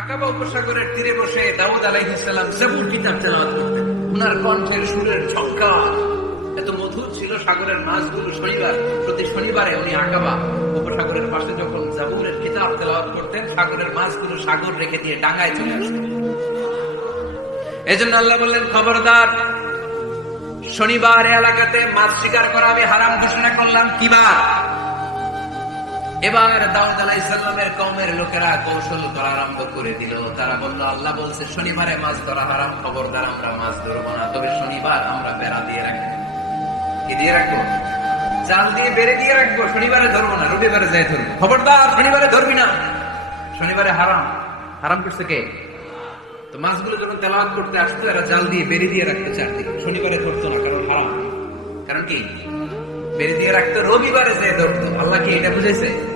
আকাবা উপসাগরের তীরে বসে দাউদ আলাইহিস সালাম জাবুর কিতাব তেলাওয়াত করতেন। উনার কণ্ঠের সুরের ঝঙ্কার এত মধুর ছিল, সাগরের মাছগুলো প্রতি শনিবারে উনি আকাবা উপসাগরের পাশে যখন জাবুরের কিতাব তেলাওয়াত করতেন, সাগরের মাছগুলো সাগর রেখে দিয়ে ডাঙায় চলে আসতেন। এজন্য আল্লাহ বললেন, খবরদার, শনিবার এলাকাতে মাছ শিকার করা আমি হারাম ঘোষণা করলাম। কিবার? এবার দাউদ আলাইহিস সালামের কওমের লোকেরা কৌশল করা আরম্ভ করে দিল। তারা বলল, আল্লাহ বলছে শনিবারে মাছ ধরা হারাম, খবরদার আমরা মাছ ধরবো না, তবে শনিবার আমরা বেড়া দিয়ে রাখবো। কি দিয়ে রাখবো? জাল দিয়ে বেড়ে দিয়ে রাখবো। শনিবারে ধরবো না, রবিবারে যাই ধরবো। খবরদার, শনিবারে ধরবি না, শনিবারে হারাম। হারাম করছে কে? তো মাছগুলো যখন তেলাওয়াত করতে আসতো, এরা জাল দিয়ে বেড়ে দিয়ে রাখতো চারদিকে, শনিবারে ধরতো না, কারণ হারাম। কারণ কি? বেড়ে দিয়ে রাখতো, রবিবারে যেয়ে ধরতো। আল্লাহ কি এটা বুঝেছে?